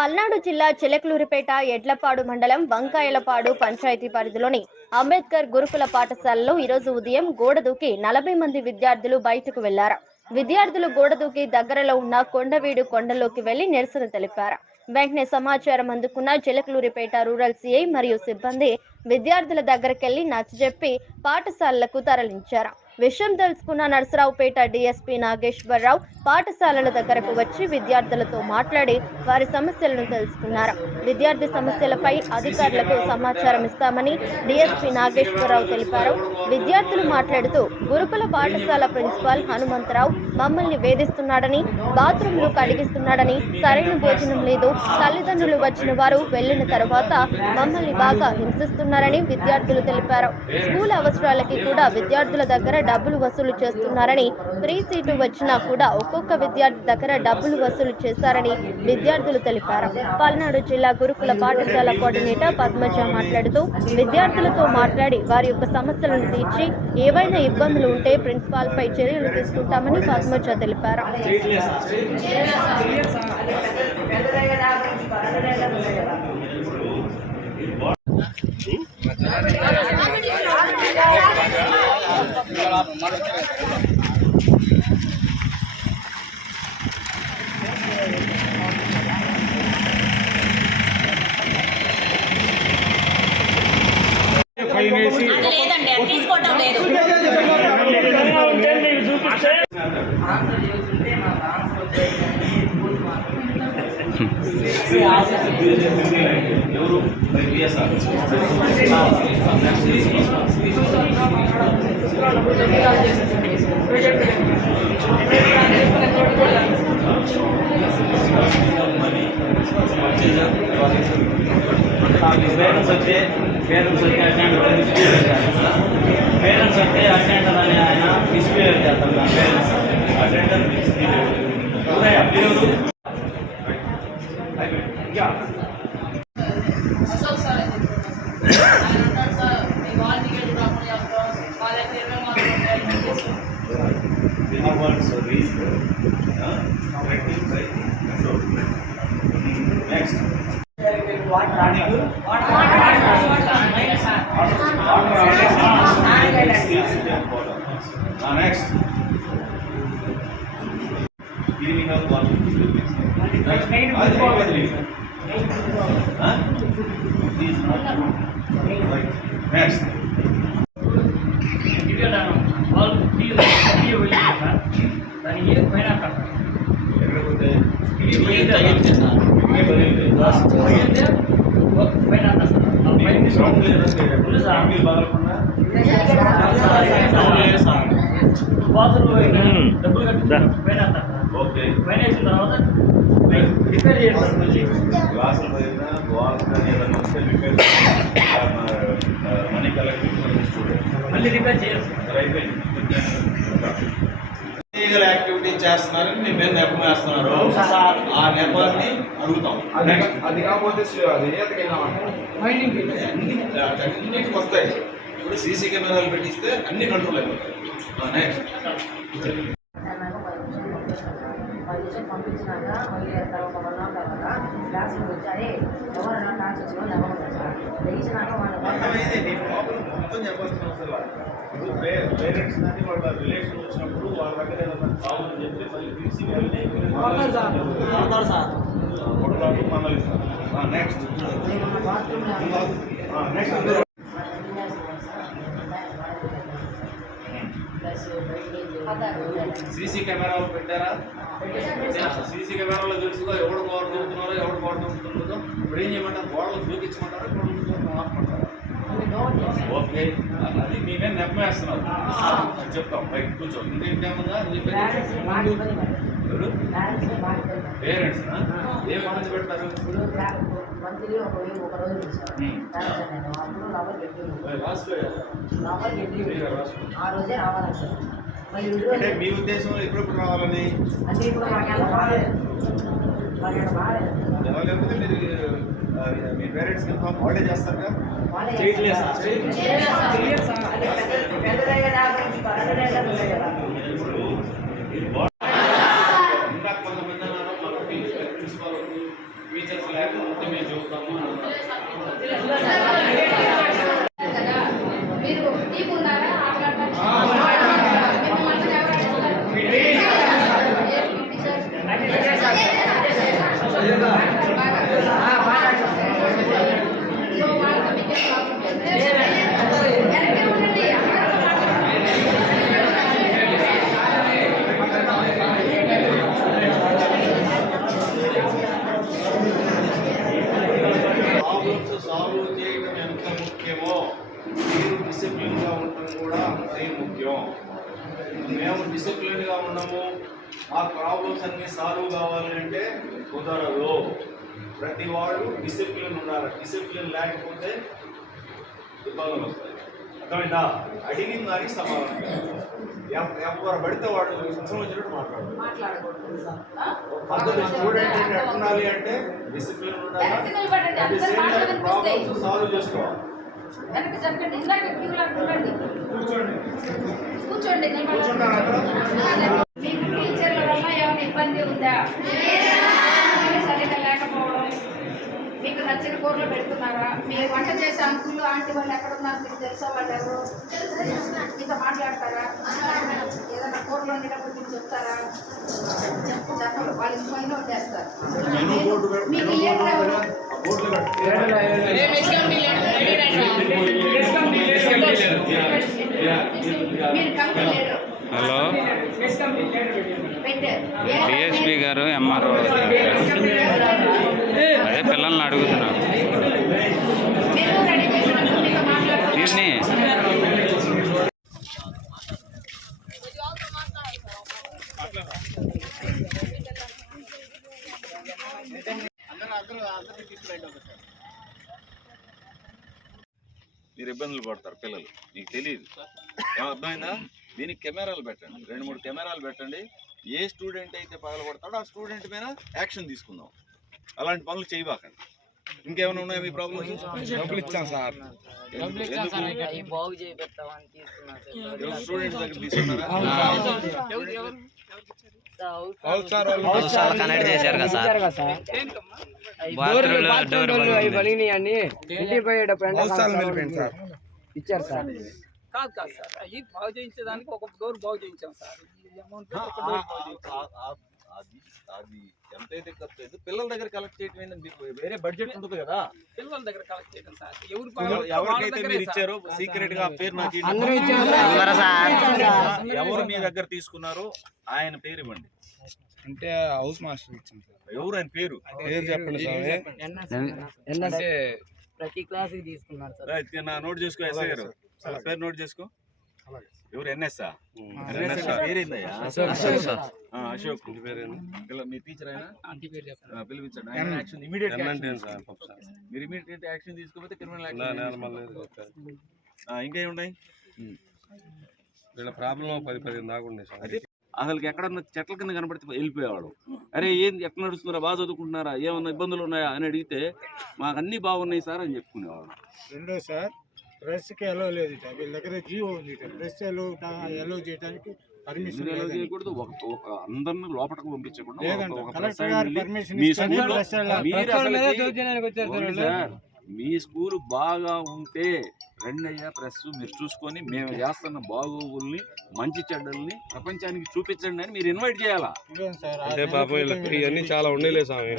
పల్నాడు జిల్లా చిలకలూరిపేట ఎడ్లపాడు మండలం వంకాయలపాడు పంచాయతీ పరిధిలోని అంబేద్కర్ గురుకుల పాఠశాలలో ఈరోజు ఉదయం గోడ దూకి 40 మంది విద్యార్థులు బయటకు వెళ్లారు. విద్యార్థులు గోడ దూకి దగ్గరలో ఉన్న కొండవీడు కొండలోకి వెళ్లి నిరసన తెలిపారు. వెంటనే సమాచారం అందుకున్న చిలకలూరిపేట రూరల్ సిఐ మరియు సిబ్బంది విద్యార్థుల దగ్గరకెళ్లి నచ్చజెప్పి పాఠశాలలకు తరలించారు. విషయం తెలుసుకున్న నరసరావుపేట డీఎస్పీ నాగేశ్వరరావు పాఠశాలల దగ్గరకు వచ్చి విద్యార్థులతో మాట్లాడి వారి సమస్యలను తెలుసుకున్నారు. విద్యార్థి సమస్యలపై అధికారులకు సమాచారం ఇస్తామని డీఎస్పీ నాగేశ్వరరావు తెలిపారు. విద్యార్థులు మాట్లాడుతూ గురుకుల పాఠశాల ప్రిన్సిపాల్ హనుమంతరావు మమ్మల్ని వేధిస్తున్నాడని, బాత్రూంలు కడిగిస్తున్నాడని, సరైన భోజనం లేదు, తల్లిదండ్రులు వచ్చిన వారు వెళ్లిన తర్వాత మమ్మల్ని బాగా హింసిస్తున్నారని విద్యార్థులు తెలిపారు. స్కూల్ అవసరాలకి కూడా విద్యార్థుల దగ్గర డబ్బులు వసూలు చేస్తున్నారని, ఫ్రీ సీటు వచ్చినా కూడా ఒక్కొక్క విద్యార్థి దగ్గర డబ్బులు వసూలు చేశారని విద్యార్థులు తెలిపారు. పల్నాడు జిల్లా గురుకుల పాఠశాల కోఆర్డినేటర్ పద్మజ మాట్లాడుతూ విద్యార్థులతో మాట్లాడి వారి యొక్క సమస్యలను తీర్చి ఏవైనా ఇబ్బందులు ఉంటే ప్రిన్సిపాల్ పై చర్యలు తీసుకుంటామని పద్మజ తెలిపారు. తీసుకోవటం లేదు. పేరెంట్స్ అంటే అటెండర్ అని ఆయన మిస్బిహేవ్ చేస్తారు. Parents attender next cleaning up one next bathroom డబ్బులు కట్టి పైన పైన వేసిన తర్వాత రిపేర్ చేస్తారు. మళ్ళీ గ్లాసులు పైన వాల్స్ కానీ ఏదైనా వస్తే రిపేర్ మనీ కలెక్ట్ మళ్ళీ రిపేర్ చేయాలి. లీగల్ యాక్టివిటీ చేస్తున్నారని మీ మీద నెపం వేస్తున్నారు. ఆ నెపాన్ని అడుగుతాం. అది కాకపోతే అన్నిటికి వస్తాయి. ఇప్పుడు సీసీ కెమెరాలు పెట్టిస్తే అన్ని కంట్రోల్ అయిపోతాయి. నెక్స్ట్ పంపించినాక మళ్ళీ ఒక 1 అవర్ తర్వాత క్లాసులు వచ్చాయి. ఎవరైనా క్లాస్ వచ్చినా ఎవరు లేచినాక మొత్తం చెప్పాల్సిన అవసరం. ఇప్పుడు పేరెంట్స్ కానీ వాళ్ళ రిలేషన్ వచ్చినప్పుడు వాళ్ళ దగ్గర ఏదైనా కావాలని చెప్పి మళ్ళీ తీసి నెక్స్ట్ సీసీ కెమెరాలు పెట్టారా? సీసీ కెమెరాలో తెలుసుగా ఎవడు గోడ దూకుతున్నారో ఎవడు గోడ దూకుతుందో. ఇప్పుడు ఏం చేయమంటారు? గోడలు దూకించమంటారా గోడలు ఆపమంటారా? ఓకే, అది మేమే నెప్ప వేస్తున్నారు. చెప్తాం బయట కూర్చో. ఇంకేముందా? పేరెంట్స్ ఏం ఇబ్బంది పెడతారు? అంటే మీ ఉద్దేశం ఎప్పుడెప్పుడు రావాలని? లేకపోతే మీరు మీ పేరెంట్స్ ఇన్ఫార్మ్ వాళ్ళే చేస్తారుగా? ఇందాక కొంతమంది అన్నారు ప్రిన్సిపాల్ టీచర్స్ లేకపోతే మేము చెబుతాము అని అన్నారు. మీరు టీం ఉన్నారా ప్రాబ్లమ్స్ సాల్వ్ చేయడం ఎంత ముఖ్యమో మీరు డిసిప్లిన్గా ఉండటం కూడా అంతే ముఖ్యం. మేము డిసిప్లిన్గా ఉండము, ఆ ప్రాబ్లమ్స్ అన్నీ సాల్వ్ కావాలి అంటే కుదరదు. ప్రతి వాడు డిసిప్లిన్ ఉండాలి. డిసిప్లిన్ లేకపోతే ఇబ్బందులు వస్తాయి. అర్థమైందా? అడిగిన దానికి సమాధానం ఎవరు పడితే వాడు ఇష్టం వచ్చినట్టు మాట్లాడకూడదు. స్టూడెంట్ ఎట్టుండాలి అంటే డిసిప్లిన్ ఉండాలి, ప్రాబ్లమ్స్ సాల్వ్ చేసుకోవాలి. వెనక్కి చెప్పండి, ఇందాక కూర్చోండి కూర్చోండి. మీకు టీచర్ల వల్ల ఏమైనా ఇబ్బంది ఉందా? సరిగ్గా లేకపోవడం, మీకు నచ్చిన కూరలు పెడుతున్నారా? మీరు వంట చేసే అంకులు ఆంటీ వాళ్ళు ఎక్కడ ఉన్నారు మీకు తెలుసా? వాళ్ళు ఎవరు మీతో మాట్లాడతారా? ఏదైనా కూరలు వండేటప్పుడు మీకు చెప్తారా? చెప్పండి, వాళ్ళు ఇష్టమైన వండేస్తారు. మీకు హలో, డిఎస్పీ గారు, ఎంఆర్ఓ అదే పిల్లల్ని అడుగుతున్నారు. దీన్ని మీరు ఇబ్బందులు పడతారు పిల్లలు, మీకు తెలియదు. అర్థమైందా? దీనికి కెమెరాలు పెట్టండి, 2-3 కెమెరాలు పెట్టండి. ఏ స్టూడెంట్ అయితే పగలగొడతాడో ఆ స్టూడెంట్ మీద యాక్షన్ తీసుకుందాం. అలాంటి పనులు చేయబాకండి. ఇంకేమైనా ఉన్నాయా మీ ప్రాబ్లమ్స్? డబ్బులు ఇచ్చాం సార్. స్టూడెంట్స్ దగ్గర తీసుకున్నారా? కనెక్ట్ చేశారు కదా సార్. ఇంటికి పోయేటప్పుడు ఇచ్చారు సార్. కాదు సార్, అవి బాగు చేయించడానికి ఒక డోర్ బాగు చేయించాం సార్. అది ఎంతైతే ఖర్చు అయితే పిల్లల దగ్గర కలెక్ట్ చేయడం మీకు వేరే బడ్జెట్ ఉంటుంది కదా. పిల్లల దగ్గర కలెక్ట్ చేయడం సార్. ఎవరికైతే మీరు ఇచ్చారో సీక్రెట్ గా ఆ పేరు నాకు ఎవరు మీ దగ్గర తీసుకున్నారో ఆయన పేరు ఇవ్వండి. అంటే హౌస్ మాస్టర్ ఇచ్చాం సార్. ఎవరు ఆయన పేరు చెప్పండి సార్. ప్రతి క్లాస్ తీసుకున్నారు సార్. నా నోట్ చేసుకో, ఎస్ఐ గారు పేరు నోట్ చేసుకో. ఎవరు? ఎన్ఎస్ఆ? పేరేందయ్యా? అశోక్. మీ టీచర్ అయినా పిలిపించండి. యాక్షన్ ఇమీడియట్ మీరు ఇమీడియట్ యాక్షన్ తీసుకోకపోతే క్రిమినల్ యాక్షన్. ఇంకేం ఉన్నాయి? వీళ్ళ ప్రాబ్లం 10-15 దాకా ఉండే సార్. అసలుకి ఎక్కడన్నా చెట్ల కింద కనపడితే వెళ్ళిపోయేవాడు. అరే ఏంది, ఎక్కడ నడుస్తున్నారా, బాగా చదువుకుంటున్నారా, ఏమన్నా ఇబ్బందులు ఉన్నాయా అని అడిగితే మాకు అన్నీ బాగున్నాయి సార్ అని చెప్పుకునేవాడు. రెండో సార్, ప్రెస్కి ఎలో లేదు. వీళ్ళ దగ్గర జియో ఉంది. ప్రెస్ ఎలో చేయడానికి పర్మిషన్ చేయకూడదు. అందరిని లోపలికి పంపించకుండా మీ స్కూల్ బాగా ఉంటే రండి అయ్యా ప్రెస్, మీరు చూసుకొని మేము చేస్తున్న బాగోగుల్ని మంచి చెడ్డల్ని ప్రపంచానికి చూపించండి అని మీరు ఇన్వైట్ చేయాలా? అంటే పాపం ఇవన్నీ చాలా ఉండేలే స్వామి.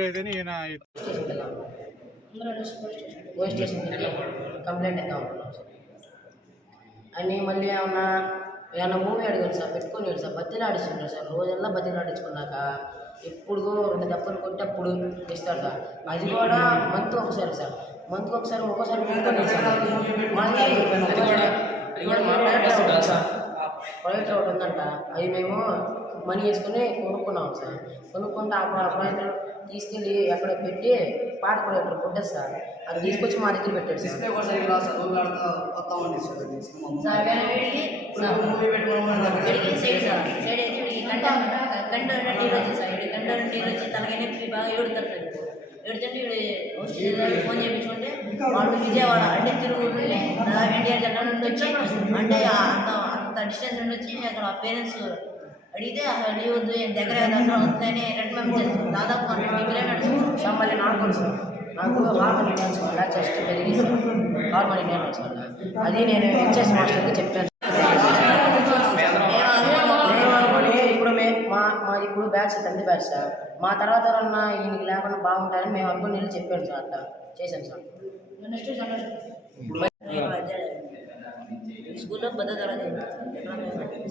లేదని పోలీస్ స్టేషన్ కంప్లైంట్ ఇద్దాం అని మళ్ళీ ఏమన్నా మూవీ అడిగాడు సార్, పెట్టుకొని సార్ బద్దీలు ఆడిస్తున్నాడు సార్. రోజల్లా బద్దీలు ఆడించుకున్నాక ఎప్పుడు 2 దెబ్బలు కొట్టి అప్పుడు ఇస్తాడు సార్. అది కూడా మంత్ ఒకసారి సార్. మంత్కి ఒకసారి ఒక్కోసారి ప్రైవేట్ ఒకటి ఉందంట. అది మేము మనీ వేసుకుని కొనుక్కున్నాం సార్. కొనుక్కుంటే ఆ ప్రైవేట్ తీసుకెళ్ళి ఎక్కడ పెట్టి పాత ప్రైవేట్ కొట్టేది సార్. అది తీసుకొచ్చి మా దగ్గర పెట్టాడు సార్. ఫోన్ చేయించుకుంటే వాళ్ళు విజయవాడ అంటే తిరుగు నుండి ఎన్టీఆర్ జెండా నుండి వచ్చి అంటే అంత డిస్టెన్స్ నుండి వచ్చి అక్కడ పేరెంట్స్ అడిగితే అసలు లేవద్దు దగ్గర దసరా అవుతుందని రిటర్న్ పంపించేస్తాం. దాదాపు 150 కిలోమీటర్స్ సార్. మళ్ళీ నాకు కూడా సార్ నాకు హార్మోని డ్యాన్స్ వల్ల చెస్ట్ పెరిగి సార్ హార్మోని డ్యాన్స్ వల్ల అది నేను హెచ్ఎస్ మాస్టర్కి చెప్పాను. మేమనుకుని ఇప్పుడు మాది ఇప్పుడు బ్యాచ్ 10th బ్యాచ్ సార్. మా తర్వాత ఉన్న ఈయనకి లేకుండా బాగుంటారని మేము అనుకుని నేను చెప్పాను సార్. అట్లా చేశాను సార్. స్కూల్లో పెద్ద తరగతి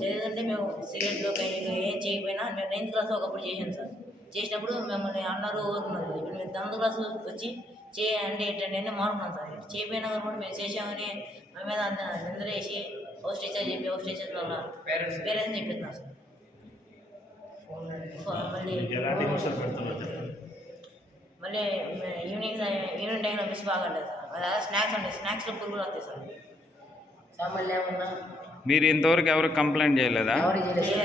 చేయాలంటే మేము సిగరెట్లు కైలు ఏం చేయకపోయినా మేము 9th క్లాస్ ఒకప్పుడు చేసాను సార్. చేసినప్పుడు మిమ్మల్ని అన్నారు ఊరుకున్నారు. ఇప్పుడు మేము 10th క్లాస్ వచ్చి చేయండి ఏంటంటే మారుకున్నాం సార్. చేయకపోయినా కూడా మేము చేసామని మా మీద నిందలేసి హౌస్ టీచర్ చెప్పి హౌస్ టీచర్ వల్ల పేరెంట్స్ చెప్పిస్తున్నారు సార్. మళ్ళీ ఈవినింగ్ టైంలో మిస్ బాగుంటుంది సార్. అలాగే స్నాక్స్ అంటే స్నాక్స్లో పురుగులు వస్తాయి సార్. మళ్ళీ ఏమన్నా మీరు ఇంతవరకు ఎవరికి కంప్లైంట్ చేయలేదా?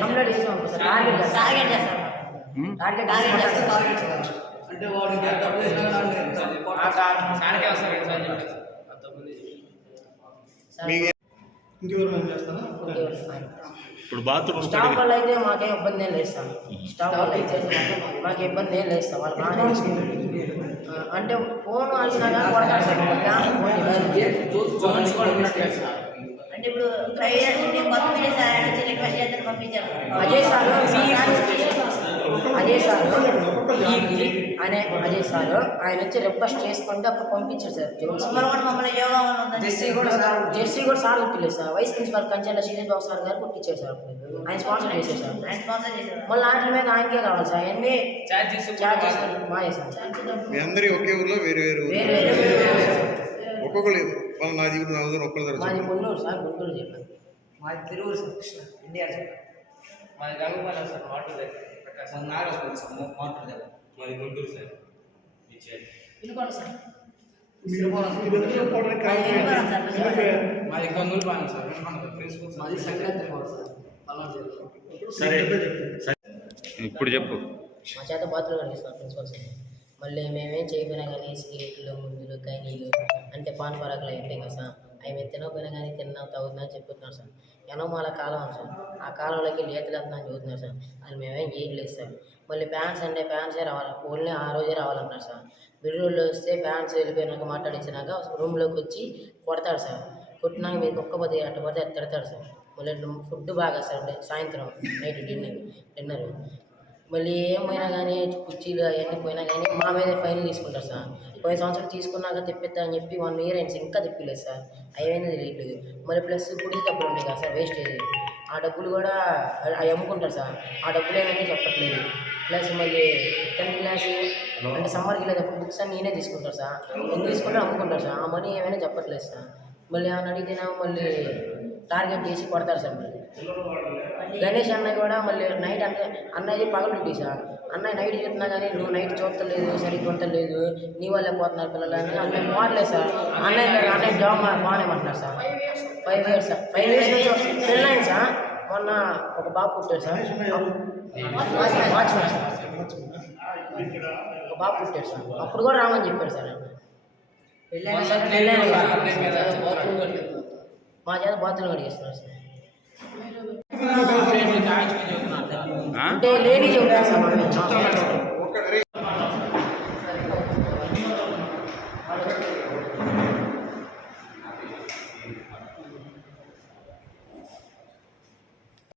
కంప్లైంట్ చేసాం సార్. టార్గెట్ చేస్తారు. టార్గెట్ అంటే వాడు తప్పు ఇప్పుడు బాత్రూమ్ స్టాఫ్ వల్ల అయితే మాకేం ఇబ్బంది ఏం లేదు సార్. స్టాఫ్ వల్ల అయితే మాకు ఇబ్బంది ఏం లేదు సార్. వాళ్ళు బాగానే అంటే ఫోన్ అడిగినా కానీ కొడతారు సార్. అంటే ఇప్పుడు 5 years నుండి కొత్త మీడియా సార్ ఆయన వచ్చి రిక్వెస్ట్ చేద్దాం పంపించారు. అజయ్ సార్ ఆయన వచ్చి రిక్వెస్ట్ చేసుకుంటే అప్పుడు పంపించారు సార్. జెర్సీ కూడా సార్ కుట్టిలేదు sir. Vice principal Kanchela Srinivas Babu sir గారు కుట్టించారు సార్. ఆయన స్పాన్సర్ చేశారు సార్. మళ్ళీ వాటి మీద ఆయనకే కావాలి సార్. అన్నీ ఛార్జెస్ మాయే సార్. మీ అందరి ఒకే ఊర్లో వేరు వేరు వేరే ఒక్కొక్కరు నాది ఒక్కరు మాది గుంటూరు సార్. గుంటూరు చెప్పారు. మాది Tiruvuru sir. Krishna India sir. మాది గంగపాలెం సార్. వాటర్ దగ్గర నాగరాజు సార్. వాటర్ దగ్గర మాది గుంటూరు సార్. పిలుకోండి సార్. మాది గంగులపాలెం సార్. మాది సంక్రాంతి సార్. ఇప్పుడు చెప్పు. మా చేత బాత్రూమ్ కనిపిస్తున్నారు ప్రిన్సిపల్ సార్. మళ్ళీ మేమేం చేయకపోయినా కానీ సిగరెట్లు ముందులు కైనీలు అంటే పాన్ పరాకులు అవి ఉంటాయి కదా సార్. అవి మేము తినకపోయినా కానీ తాగుతుందని చెప్తున్నారు సార్. ఎనమాల కాలం సార్. ఆ కాలంలోకి ఈతలు వెళ్తున్నాను చదువుతున్నారు సార్. అది మేమేం చేయట్లేదు సార్. మళ్ళీ ప్యాంట్స్ అంటే ప్యాంట్సే రావాలి. ఓన్లీ ఆ రోజే రావాలన్నారు సార్. బిడ్డూళ్ళు వస్తే ప్యాంట్స్ వెళ్ళిపోయినాక మాట్లాడించినాక రూమ్లోకి వచ్చి కొడతాడు సార్. కొట్టినాక మీరు ఒక్కపోతే అట్టపోతే అది తిడతాడు సార్. మళ్ళీ ఫుడ్ బాగా సార్. సాయంత్రం నైట్ డిన్నర్ మళ్ళీ ఏం పోయినా కానీ కుర్చీలు అవన్నీ పోయినా కానీ మా మీద ఫైన్ తీసుకుంటారు సార్. 5 సంవత్సరాలు తీసుకున్నాక తెప్పిస్తా అని చెప్పి 1 year అయింది ఇంకా తెప్పిలేదు సార్. అవన్నీ తెలియట్లేదు. మళ్ళీ ప్లస్ గుడి డబ్బులు ఉంటాయి కదా సార్ వేస్టేజ్. ఆ డబ్బులు కూడా అవి అమ్ముకుంటారు సార్. ఆ డబ్బులు ఏమైనా చెప్పట్లేదు. ప్లస్ మళ్ళీ 10th క్లాస్ అంటే సమ్మర్కి వెళ్ళేటప్పుడు బుక్స్ అన్నీ నేనే తీసుకుంటారు సార్. ఎందుకు తీసుకుంటారు అమ్ముకుంటారు సార్. ఆ మనీ ఏమైనా చెప్పట్లేదు సార్. మళ్ళీ ఏమైనా అడిగితేనా మళ్ళీ టార్గెట్ చేసి కొడతారు సార్. మళ్ళీ గణేష్ అన్నయ్య కూడా మళ్ళీ నైట్ అంటే అన్నయ్యది పగలు డ్యూటీ సార్. అన్నయ్య నైట్ చెప్తున్నా కానీ నువ్వు నైట్ చూడలేదు సరిగ్గా ఉండలేదు నీ వల్లే పోతున్నారు పిల్లలు అని అన్నయ్య పోవట్లేదు సార్. అన్నయ్య జాబ్ మానేమంటున్నారు సార్. 5 years sir. 5 years నుంచి పెళ్ళైంది సార్. మొన్న ఒక బాబు పుట్టాడు సార్. Watchman sir. ఒక బాబు పుట్టాడు సార్. అప్పుడు కూడా రామని చెప్పాడు సార్. మా చేత బాత్రూమ్ కడిగిస్తున్నారు సార్. అంటే లేడీ చెబుతారు సార్.